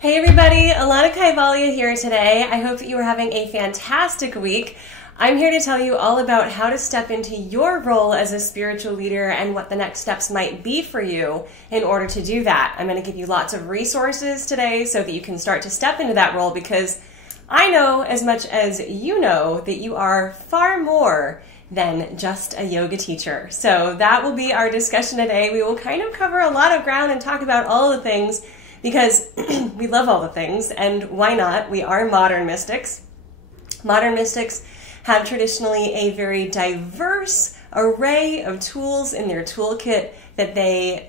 Hey everybody, Alana Kaivalia here today. I hope that you are having a fantastic week. I'm here to tell you all about how to step into your role as a spiritual leader and what the next steps might be for you in order to do that. I'm going to give you lots of resources today so that you can start to step into that role, because I know as much as you know that you are far more than just a yoga teacher. So that will be our discussion today. We will kind of cover a lot of ground and talk about all the things because we love all the things, and why not? We are modern mystics. Modern mystics have traditionally a very diverse array of tools in their toolkit that they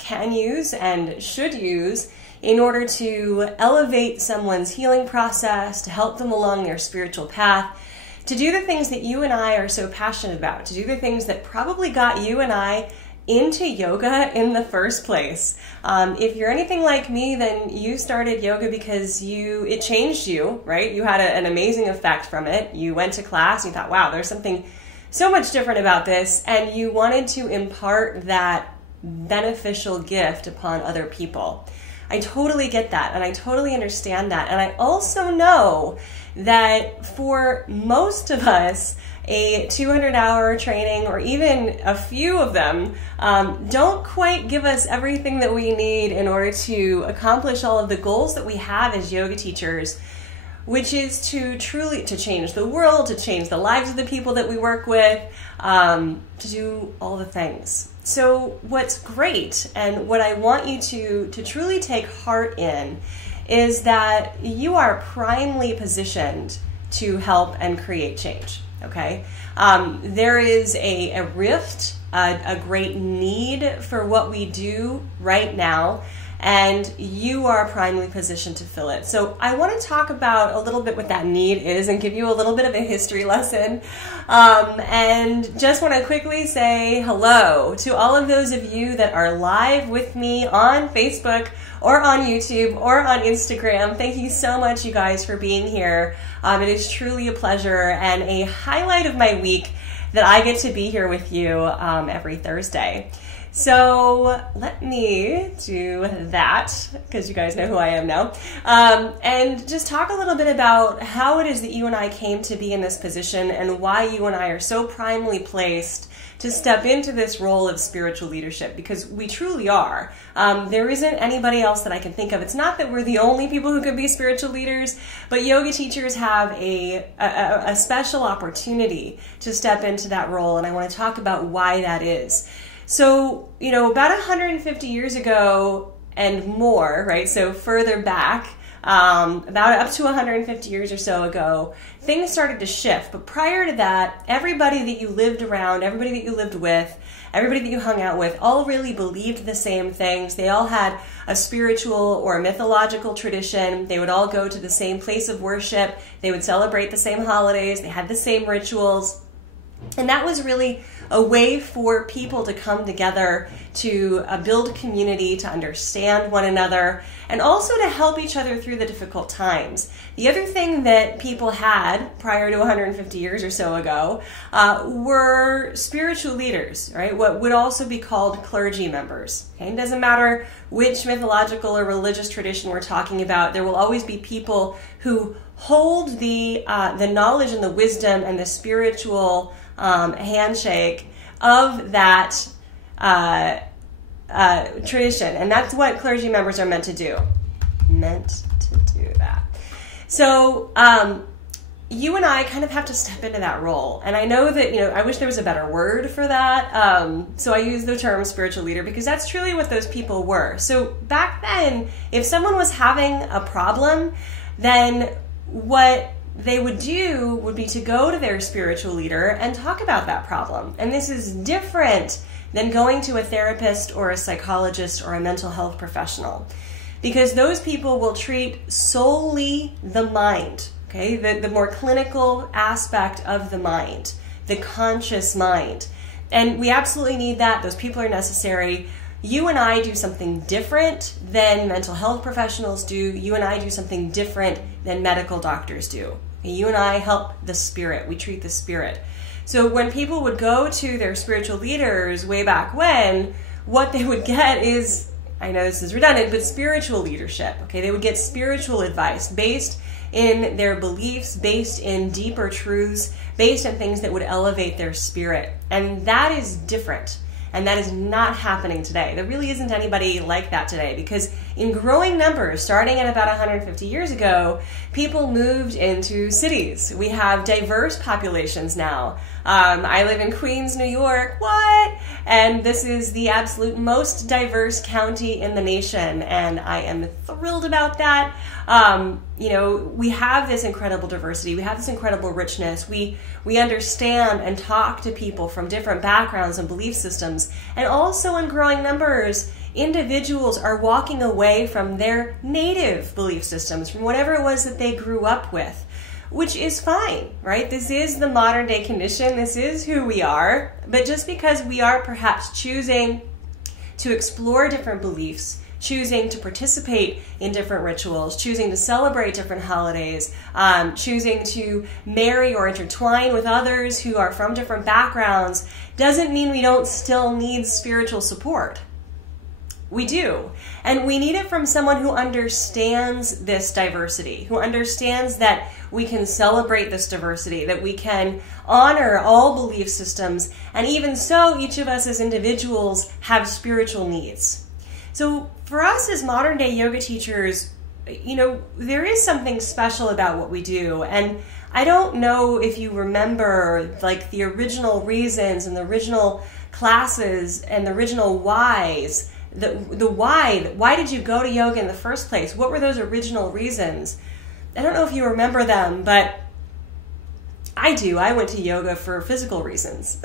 can use and should use in order to elevate someone's healing process, to help them along their spiritual path, to do the things that you and I are so passionate about, to do the things that probably got you and I into yoga in the first place. If you're anything like me, then you started yoga because it changed you, right? You had an amazing effect from it. You went to class, you thought, wow, there's something so much different about this, and you wanted to impart that beneficial gift upon other people. I totally get that, and I totally understand that. And I also know that for most of us, a 200-hour training, or even a few of them, don't quite give us everything that we need in order to accomplish all of the goals that we have as yoga teachers, which is to truly change the world, to change the lives of the people that we work with, to do all the things. So what's great, and what I want you to truly take heart in, is that you are primely positioned to help and create change. Okay, there is a rift, a great need for what we do right now, and you are primely positioned to fill it. So I want to talk about a little bit what that need is and give you a little bit of a history lesson. And just want to quickly say hello to all of those of you that are live with me on Facebook or on YouTube or on Instagram. Thank you so much, you guys, for being here. It is truly a pleasure and a highlight of my week that I get to be here with you every Thursday. So let me do that, because you guys know who I am now, and just talk a little bit about how it is that you and I came to be in this position and why you and I are so primely placed to step into this role of spiritual leadership, because we truly are. There isn't anybody else that I can think of. It's not that we're the only people who could be spiritual leaders, but yoga teachers have a special opportunity to step into that role, and I want to talk about why that is. So, about 150 years ago and more, right? So further back, about up to 150 years or so ago, things started to shift. But prior to that, everybody that you lived around, everybody that you lived with, everybody that you hung out with, all really believed the same things. They all had a spiritual or a mythological tradition. They would all go to the same place of worship. They would celebrate the same holidays. They had the same rituals. And that was really a way for people to come together, to build community, to understand one another, and also to help each other through the difficult times. The other thing that people had prior to 150 years or so ago were spiritual leaders, right? What would also be called clergy members. Okay? It doesn't matter which mythological or religious tradition we're talking about, there will always be people who hold the knowledge and the wisdom and the spiritual handshake of that tradition. And that's what clergy members are meant to do. Meant to do that. So you and I kind of have to step into that role. And I know that, I wish there was a better word for that. So I use the term spiritual leader because that's truly what those people were. So back then, if someone was having a problem, then what they would do would be to go to their spiritual leader and talk about that problem. And this is different than going to a therapist or a psychologist or a mental health professional, because those people will treat solely the mind, okay? The more clinical aspect of the mind, the conscious mind. And we absolutely need that. Those people are necessary. You and I do something different than mental health professionals do. You and I do something different than medical doctors do. You and I help the spirit. We treat the spirit. So when people would go to their spiritual leaders way back when, what they would get is I know this is redundant, but spiritual leadership. Okay, they would get spiritual advice based in their beliefs, based in deeper truths, based on things that would elevate their spirit. And that is different. And that is not happening today. There really isn't anybody like that today, because in growing numbers, starting at about 150 years ago, people moved into cities. We have diverse populations now. I live in Queens, New York. What? And this is the absolute most diverse county in the nation, and I am thrilled about that. You know, we have this incredible diversity. We have this incredible richness. We understand and talk to people from different backgrounds and belief systems. And also in growing numbers, individuals are walking away from their native belief systems, from whatever it was that they grew up with, which is fine, right? This is the modern day condition. This is who we are. But just because we are perhaps choosing to explore different beliefs, choosing to participate in different rituals, choosing to celebrate different holidays, choosing to marry or intertwine with others who are from different backgrounds, doesn't mean we don't still need spiritual support. We do. And we need it from someone who understands this diversity, who understands that we can celebrate this diversity, that we can honor all belief systems, and even so, each of us as individuals have spiritual needs. So for us as modern day yoga teachers, you know, there is something special about what we do. And I don't know if you remember like the original reasons and the original classes and the original whys. The why did you go to yoga in the first place? What were those original reasons? I don't know if you remember them, but I do. I went to yoga for physical reasons.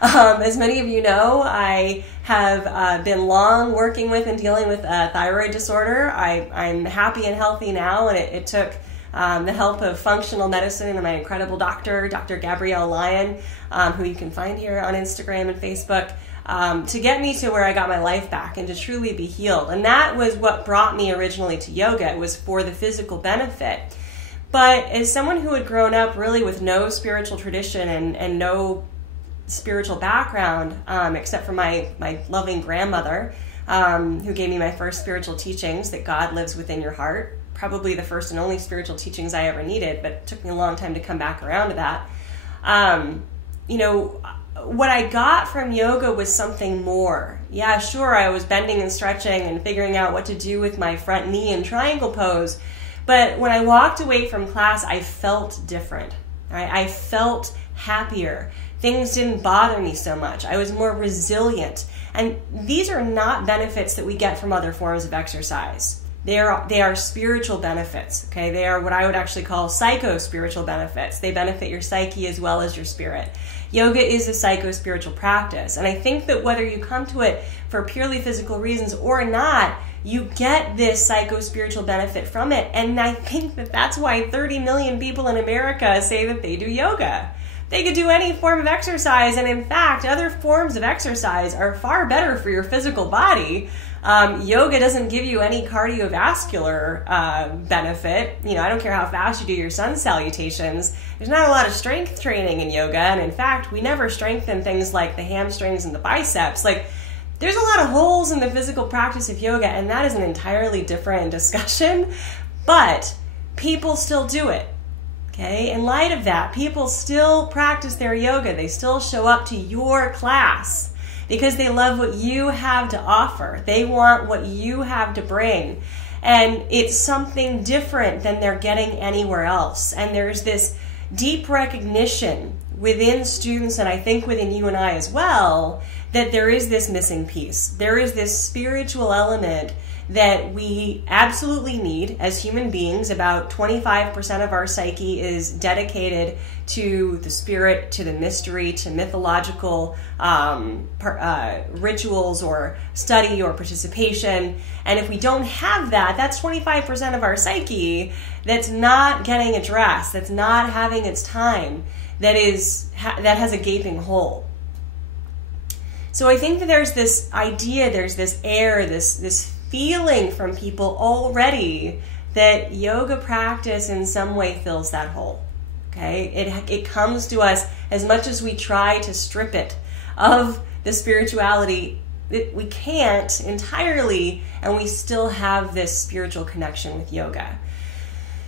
As many of you know, I have been long working with and dealing with a thyroid disorder. I'm happy and healthy now, and it took the help of functional medicine and my incredible doctor, Dr. Gabrielle Lyon, who you can find here on Instagram and Facebook, to get me to where I got my life back and to truly be healed. And that was what brought me originally to yoga. It was for the physical benefit. But as someone who had grown up really with no spiritual tradition and no spiritual background, except for my loving grandmother, who gave me my first spiritual teachings, that God lives within your heart, probably the first and only spiritual teachings I ever needed, but it took me a long time to come back around to that. You know, what I got from yoga was something more. Yeah, sure, I was bending and stretching and figuring out what to do with my front knee in triangle pose. But when I walked away from class, I felt different. Right? I felt happier. Things didn't bother me so much. I was more resilient. And these are not benefits that we get from other forms of exercise. They are spiritual benefits. Okay, they are what I would actually call psycho-spiritual benefits. They benefit your psyche as well as your spirit. Yoga is a psycho-spiritual practice. And I think that whether you come to it for purely physical reasons or not, you get this psycho-spiritual benefit from it. And I think that that's why 30 million people in America say that they do yoga. They could do any form of exercise, and in fact, other forms of exercise are far better for your physical body. Yoga doesn't give you any cardiovascular benefit. You know, I don't care how fast you do your sun salutations. There's not a lot of strength training in yoga, and in fact, we never strengthen things like the hamstrings and the biceps. Like, there's a lot of holes in the physical practice of yoga, and that is an entirely different discussion, but people still do it. Okay, in light of that, people still practice their yoga. They still show up to your class because they love what you have to offer. They want what you have to bring. And it's something different than they're getting anywhere else. And there's this deep recognition within students, and I think within you and I as well, that there is this missing piece. There is this spiritual element that we absolutely need as human beings. About 25% of our psyche is dedicated to the spirit, to the mystery, to mythological rituals or study or participation. And if we don't have that, that's 25% of our psyche that's not getting addressed, that's not having its time, that has a gaping hole. So I think that there's this idea, there's this air, this feeling from people already that yoga practice in some way fills that hole. Okay, it comes to us as much as we try to strip it of the spirituality. we can't entirely, and we still have this spiritual connection with yoga.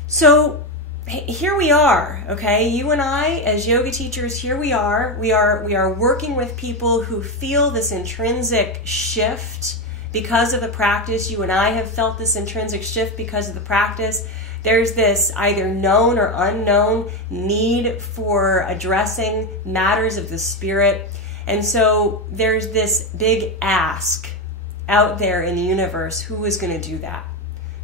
So here we are, okay? You and I, as yoga teachers, here we are. We are working with people who feel this intrinsic shift because of the practice. You and I have felt this intrinsic shift because of the practice. There's this either known or unknown need for addressing matters of the spirit. And so there's this big ask out there in the universe. Who is going to do that?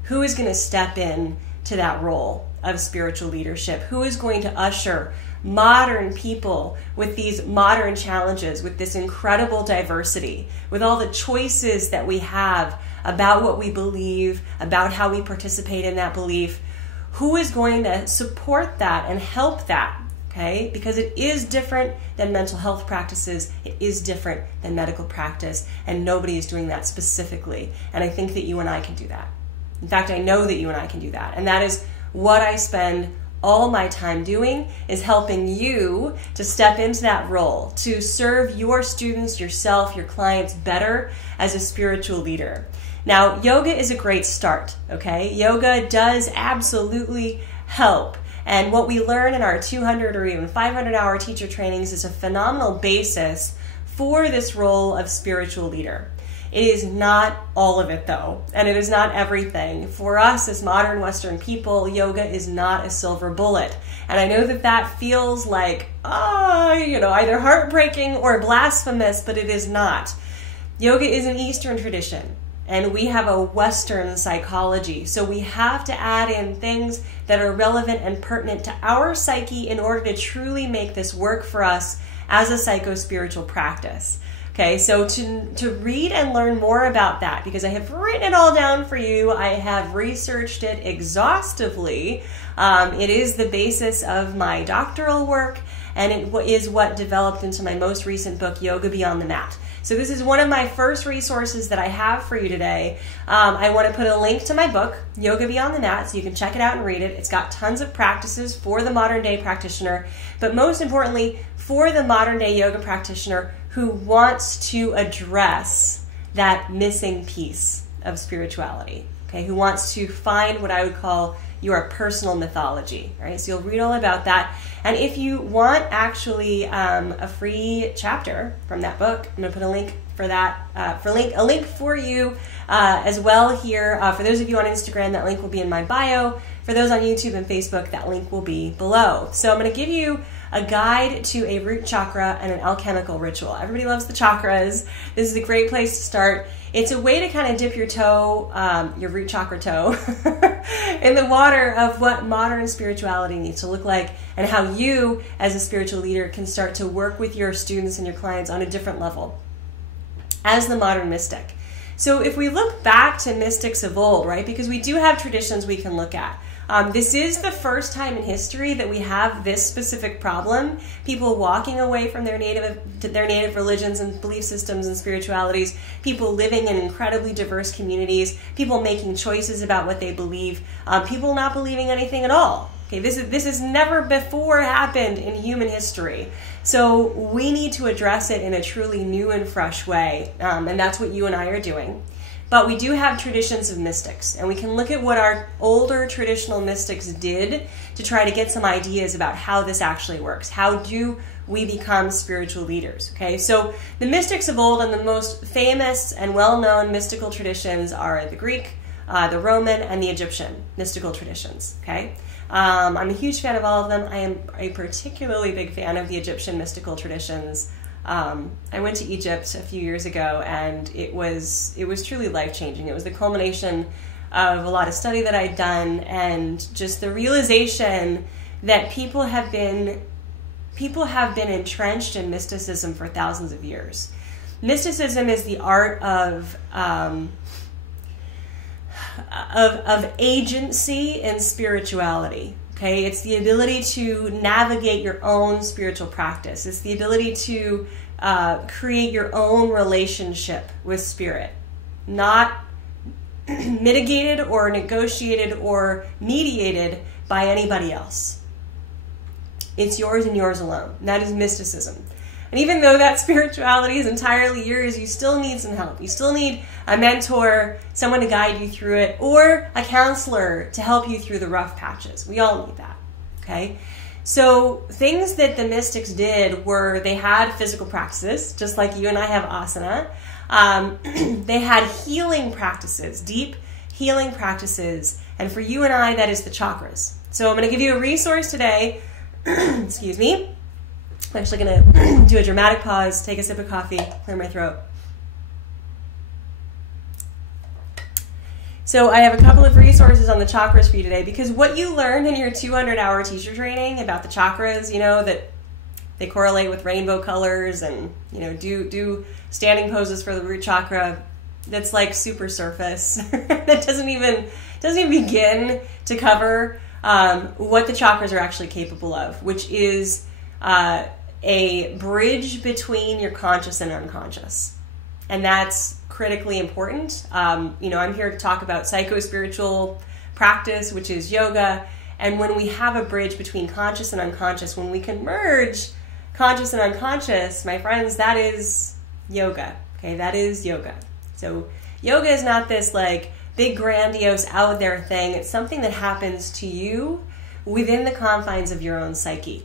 Who is going to step in to that role of spiritual leadership? Who is going to usher modern people with these modern challenges, with this incredible diversity, with all the choices that we have about what we believe, about how we participate in that belief? Who is going to support that and help that? Okay, because it is different than mental health practices. It is different than medical practice, and nobody is doing that specifically. And I think that you and I can do that. In fact, I know that you and I can do that. And that is what I spend all my time doing, is helping you to step into that role, to serve your students, yourself, your clients better as a spiritual leader. Now, yoga is a great start, okay? Yoga does absolutely help. And what we learn in our 200 or even 500-hour teacher trainings is a phenomenal basis for this role of spiritual leader. It is not all of it, though, and it is not everything. For us as modern Western people, yoga is not a silver bullet. And I know that that feels like, either heartbreaking or blasphemous, but it is not. Yoga is an Eastern tradition, and we have a Western psychology. So we have to add in things that are relevant and pertinent to our psyche in order to truly make this work for us as a psycho-spiritual practice. Okay, so to read and learn more about that, because I have written it all down for you, I have researched it exhaustively. It is the basis of my doctoral work, and it is what developed into my most recent book, Yoga Beyond the Mat. So this is one of my first resources that I have for you today. I want to put a link to my book, Yoga Beyond the Mat, so you can check it out and read it. It's got tons of practices for the modern day practitioner, but most importantly, for the modern day yoga practitioner who wants to address that missing piece of spirituality, okay? Who wants to find what I would call your personal mythology, right? So you'll read all about that. And if you want actually a free chapter from that book, I'm going to put a link for that, a link for you as well here. For those of you on Instagram, that link will be in my bio. For those on YouTube and Facebook, that link will be below. So I'm going to give you a guide to a root chakra and an alchemical ritual. Everybody loves the chakras. This is a great place to start. It's a way to kind of dip your toe, your root chakra toe, in the water of what modern spirituality needs to look like, and how you, as a spiritual leader, can start to work with your students and your clients on a different level as the modern mystic. So if we look back to mystics of old, right, because we do have traditions we can look at. This is the first time in history that we have this specific problem. People walking away from their native religions and belief systems and spiritualities, people living in incredibly diverse communities, people making choices about what they believe, people not believing anything at all. Okay, this has never before happened in human history. So we need to address it in a truly new and fresh way, and that's what you and I are doing. But we do have traditions of mystics, and we can look at what our older traditional mystics did to try to get some ideas about how this actually works. How do we become spiritual leaders? Okay, so the mystics of old and the most famous and well-known mystical traditions are the Greek, the Roman, and the Egyptian mystical traditions. Okay, I'm a huge fan of all of them. I am a particularly big fan of the Egyptian mystical traditions. I went to Egypt a few years ago, and it was truly life-changing. It was the culmination of a lot of study that I'd done, and just the realization that people have been entrenched in mysticism for thousands of years. Mysticism is the art of agency and spirituality. Okay, it's the ability to navigate your own spiritual practice. It's the ability to create your own relationship with spirit, not mitigated or negotiated or mediated by anybody else. It's yours and yours alone. And that is mysticism. And even though that spirituality is entirely yours, you still need some help. You still need a mentor, someone to guide you through it, or a counselor to help you through the rough patches. We all need that, okay? So things that the mystics did were they had physical practices, just like you and I have asana. They had healing practices, deep healing practices. And for you and I, that is the chakras. So I'm going to give you a resource today. Excuse me. I'm actually going to do a dramatic pause, take a sip of coffee, clear my throat. So I have a couple of resources on the chakras for you today, because what you learned in your 200-hour teacher training about the chakras, you know, that they correlate with rainbow colors and, you know, do standing poses for the root chakra, that's like super surface. That doesn't even begin to cover what the chakras are actually capable of, which is a bridge between your conscious and unconscious. And that's critically important. You know, I'm here to talk about psycho-spiritual practice, which is yoga. And when we have a bridge between conscious and unconscious, when we can merge conscious and unconscious, my friends, that is yoga. Okay, that is yoga. So yoga is not this like big grandiose out there thing. It's something that happens to you within the confines of your own psyche.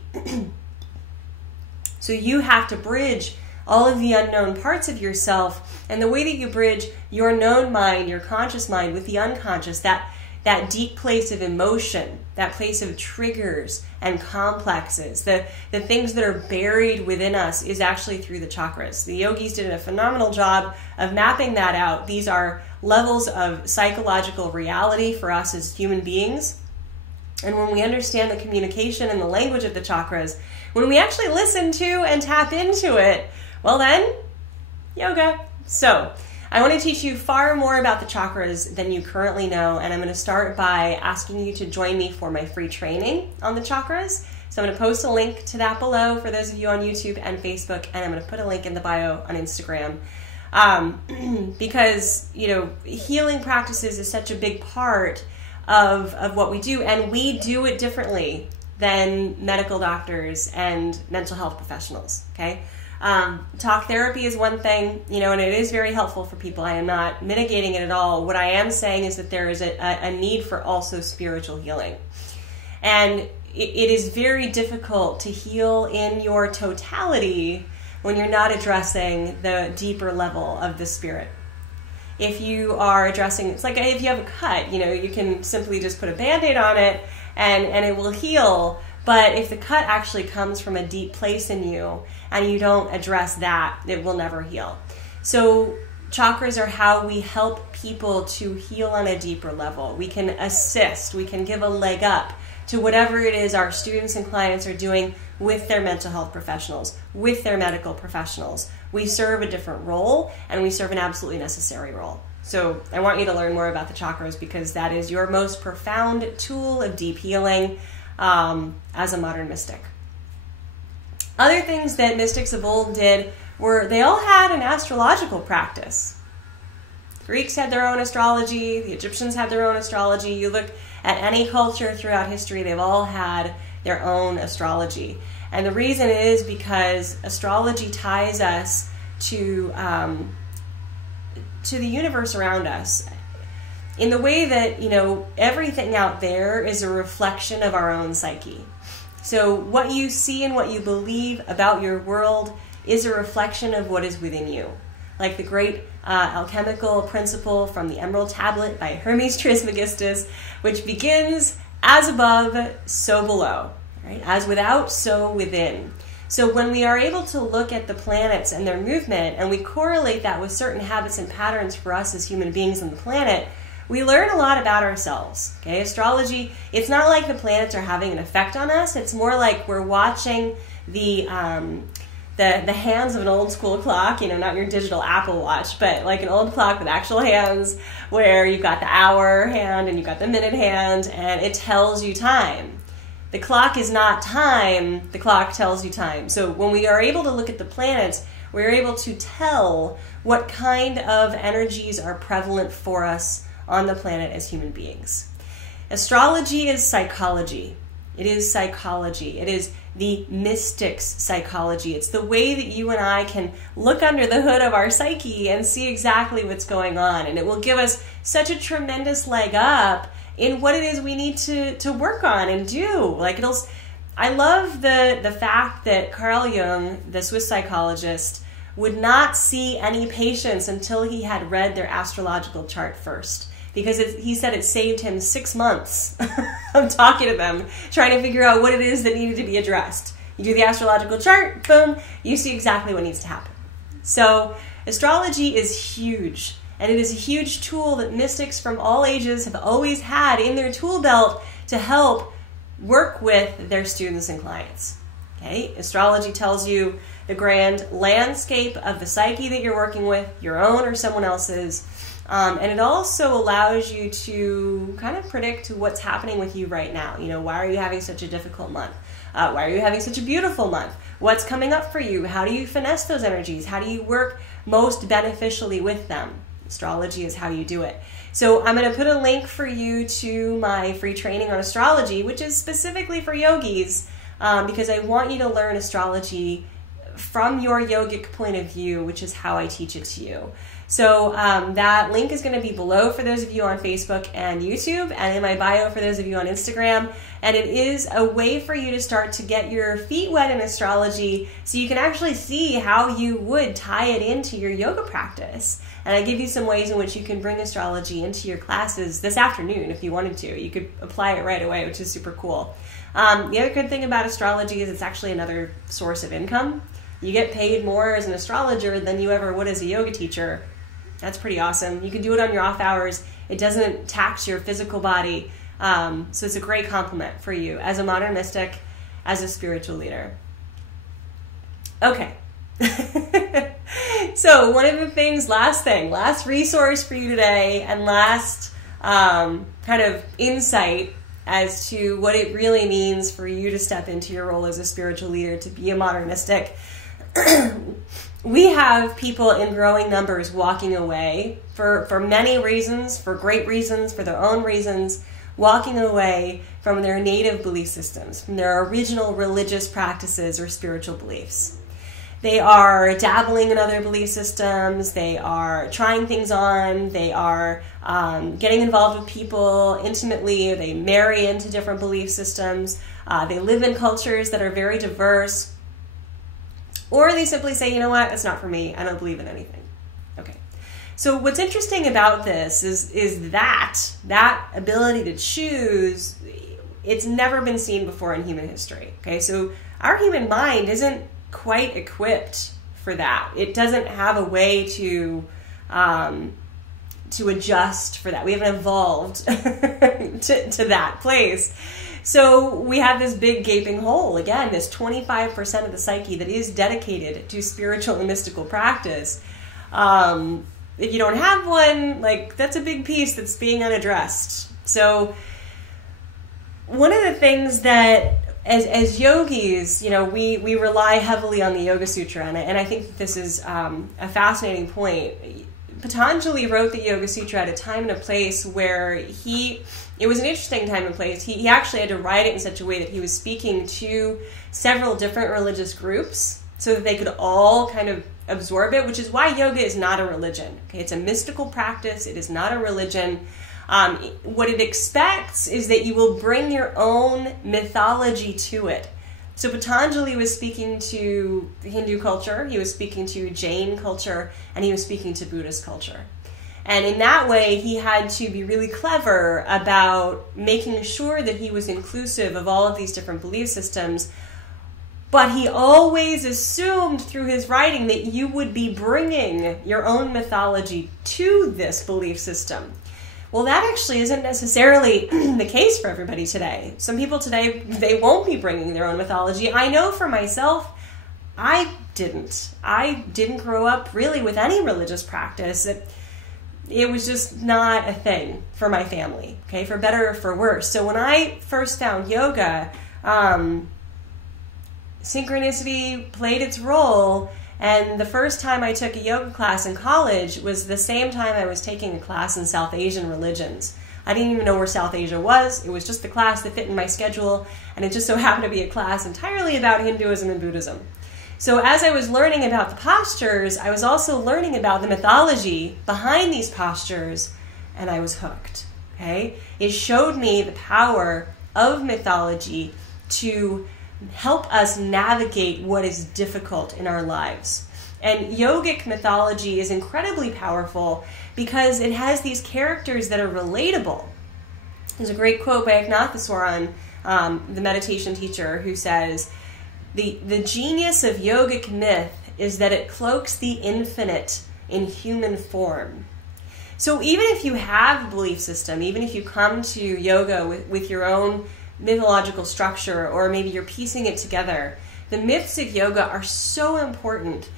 So you have to bridge all of the unknown parts of yourself, and the way that you bridge your known mind, your conscious mind, with the unconscious, that deep place of emotion, that place of triggers and complexes, the things that are buried within us, is actually through the chakras. The yogis did a phenomenal job of mapping that out. These are levels of psychological reality for us as human beings. And when we understand the communication and the language of the chakras, when we actually listen to and tap into it, well then, yoga. So I want to teach you far more about the chakras than you currently know, and I'm going to start by asking you to join me for my free training on the chakras. So I'm going to post a link to that below for those of you on YouTube and Facebook, and I'm going to put a link in the bio on Instagram. Because, you know, healing practices is such a big part of what we do, and we do it differently than medical doctors and mental health professionals, okay? Talk therapy is one thing, you know, and it is very helpful for people. I am not mitigating it at all. What I am saying is that there is a need for also spiritual healing. And it is very difficult to heal in your totality when you're not addressing the deeper level of the spirit. If you are addressing, it's like if you have a cut, you know, you can simply just put a Band-Aid on it and it will heal. But if the cut actually comes from a deep place in you and you don't address that, it will never heal. So chakras are how we help people to heal on a deeper level. We can assist, we can give a leg up to whatever it is our students and clients are doing with their mental health professionals, with their medical professionals. We serve a different role, and we serve an absolutely necessary role. So I want you to learn more about the chakras, because that is your most profound tool of deep healing as a modern mystic. Other things that mystics of old did were they all had an astrological practice. Greeks had their own astrology, the Egyptians had their own astrology. You look at any culture throughout history, they've all had their own astrology. And the reason is because astrology ties us to the universe around us, in the way that, you know, everything out there is a reflection of our own psyche. So what you see and what you believe about your world is a reflection of what is within you. Like the great alchemical principle from the Emerald Tablet by Hermes Trismegistus, which begins, as above, so below. Right? As without, so within. So when we are able to look at the planets and their movement, and we correlate that with certain habits and patterns for us as human beings on the planet, we learn a lot about ourselves. Okay, astrology, it's not like the planets are having an effect on us. It's more like we're watching the hands of an old school clock, you know, not your digital Apple Watch, but like an old clock with actual hands, where you've got the hour hand and you've got the minute hand, and it tells you time. The clock is not time, the clock tells you time. So when we are able to look at the planets, we're able to tell what kind of energies are prevalent for us on the planet as human beings. Astrology is psychology. It is psychology. It is the mystic's psychology. It's the way that you and I can look under the hood of our psyche and see exactly what's going on. And it will give us such a tremendous leg up in what it is we need to work on and do. I love the fact that Carl Jung, the Swiss psychologist, would not see any patients until he had read their astrological chart first. Because he said it saved him 6 months of talking to them, trying to figure out what it is that needed to be addressed. You do the astrological chart, boom, you see exactly what needs to happen. So astrology is huge, and it is a huge tool that mystics from all ages have always had in their tool belt to help work with their students and clients. Okay? Astrology tells you the grand landscape of the psyche that you're working with, your own or someone else's. And it also allows you to kind of predict what's happening with you right now. You know, why are you having such a difficult month? Why are you having such a beautiful month? What's coming up for you? How do you finesse those energies? How do you work most beneficially with them? Astrology is how you do it. So I'm going to put a link for you to my free training on astrology, which is specifically for yogis, because I want you to learn astrology from your yogic point of view, which is how I teach it to you. So that link is going to be below for those of you on Facebook and YouTube, and in my bio for those of you on Instagram. And it is a way for you to start to get your feet wet in astrology so you can actually see how you would tie it into your yoga practice. And I give you some ways in which you can bring astrology into your classes this afternoon if you wanted to. You could apply it right away, which is super cool. The other good thing about astrology is it's actually another source of income. You get paid more as an astrologer than you ever would as a yoga teacher. That's pretty awesome. You can do it on your off hours. It doesn't tax your physical body. So it's a great compliment for you as a modern mystic, as a spiritual leader. Okay. So one of the things, last resource for you today, and last kind of insight as to what it really means for you to step into your role as a spiritual leader, to be a modern mystic. We have people in growing numbers walking away for many reasons, for great reasons, for their own reasons, walking away from their native belief systems, from their original religious practices or spiritual beliefs. They are dabbling in other belief systems, they are trying things on, they are getting involved with people intimately, they marry into different belief systems, they live in cultures that are very diverse, or they simply say, you know what, it's not for me, I don't believe in anything. Okay. So what's interesting about this is that ability to choose, it's never been seen before in human history. Okay, so our human mind isn't quite equipped for that. It doesn't have a way to adjust for that. We haven't evolved to that place. So we have this big gaping hole, again, this 25% of the psyche that is dedicated to spiritual and mystical practice. If you don't have one, like, that's a big piece that's being unaddressed. So one of the things that as yogis, you know, we rely heavily on the Yoga Sutra, and I think that this is a fascinating point. Patanjali wrote the Yoga Sutra at a time and a place where it was an interesting time and place. He actually had to write it in such a way that he was speaking to several different religious groups so that they could all kind of absorb it, which is why yoga is not a religion. Okay, it's a mystical practice. It is not a religion. What it expects is that you will bring your own mythology to it. So Patanjali was speaking to Hindu culture, he was speaking to Jain culture, and he was speaking to Buddhist culture. And in that way, he had to be really clever about making sure that he was inclusive of all of these different belief systems. But he always assumed through his writing that you would be bringing your own mythology to this belief system. Well, that actually isn't necessarily the case for everybody today. Some people today, they won't be bringing their own mythology. I know for myself, I didn't grow up really with any religious practice. It was just not a thing for my family, okay, for better or for worse. So when I first found yoga, synchronicity played its role. And the first time I took a yoga class in college was the same time I was taking a class in South Asian religions. I didn't even know where South Asia was. It was just the class that fit in my schedule, and it just so happened to be a class entirely about Hinduism and Buddhism. So as I was learning about the postures, I was also learning about the mythology behind these postures, and I was hooked. Okay? It showed me the power of mythology to help us navigate what is difficult in our lives. And yogic mythology is incredibly powerful because it has these characters that are relatable. There's a great quote by Eknatheswaran, the meditation teacher, who says, the genius of yogic myth is that it cloaks the infinite in human form. So even if you have a belief system, even if you come to yoga with your own mythological structure, or maybe you're piecing it together, the myths of yoga are so important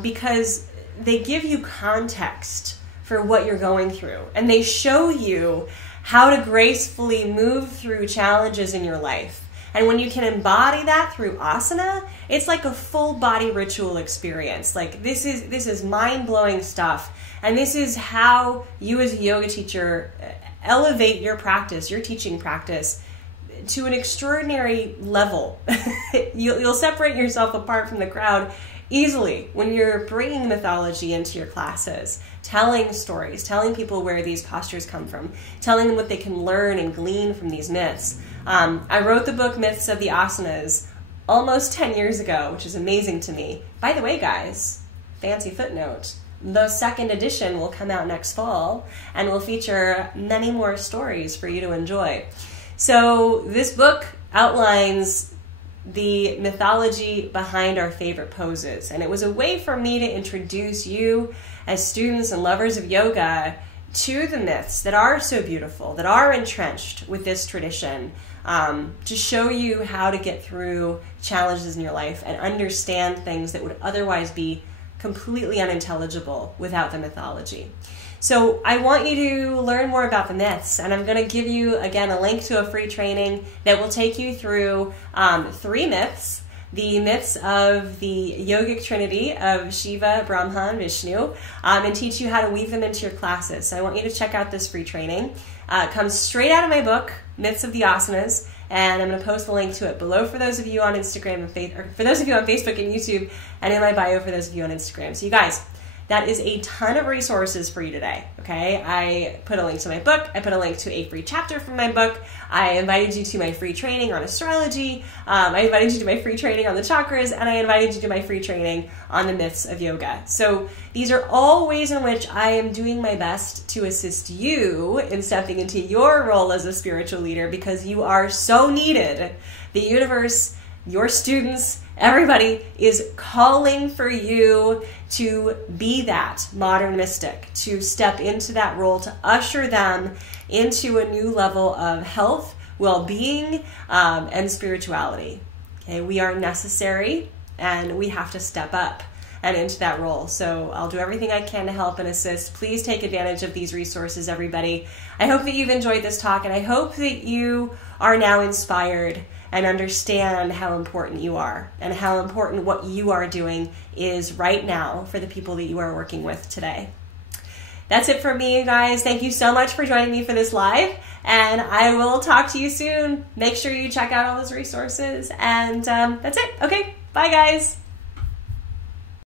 because they give you context for what you're going through, and they show you how to gracefully move through challenges in your life. And when you can embody that through asana, it's like a full body ritual experience. Like this is mind-blowing stuff. And this is how you as a yoga teacher elevate your practice, your teaching practice, to an extraordinary level. You'll separate yourself apart from the crowd easily when you're bringing mythology into your classes, telling stories, telling people where these postures come from, telling them what they can learn and glean from these myths. I wrote the book Myths of the Asanas almost 10 years ago, which is amazing to me. By the way, guys, fancy footnote, the second edition will come out next fall and will feature many more stories for you to enjoy. So this book outlines the mythology behind our favorite poses, and it was a way for me to introduce you as students and lovers of yoga to the myths that are so beautiful, that are entrenched with this tradition, to show you how to get through challenges in your life and understand things that would otherwise be completely unintelligible without the mythology. So I want you to learn more about the myths, and I'm going to give you, again, a link to a free training that will take you through 3 myths. The myths of the yogic trinity of Shiva, Brahma, and Vishnu, and teach you how to weave them into your classes. So I want you to check out this free training. It comes straight out of my book, Myths of the Asanas, and I'm going to post the link to it below for those of you on Instagram and or for those of you on Facebook and YouTube, and in my bio for those of you on Instagram. So you guys, that is a ton of resources for you today, okay? I put a link to my book. I put a link to a free chapter from my book. I invited you to my free training on astrology. I invited you to my free training on the chakras, and I invited you to my free training on the myths of yoga. So these are all ways in which I am doing my best to assist you in stepping into your role as a spiritual leader, because you are so needed. The universe, your students, everybody is calling for you to be that modern mystic, to step into that role, to usher them into a new level of health, well-being, and spirituality. Okay, we are necessary, and we have to step up and into that role. So I'll do everything I can to help and assist. Please take advantage of these resources, everybody. I hope that you've enjoyed this talk, and I hope that you are now inspired and understand how important you are and how important what you are doing is right now for the people that you are working with today. That's it for me, you guys. Thank you so much for joining me for this live, and I will talk to you soon. Make sure you check out all those resources, and that's it. Okay, bye, guys.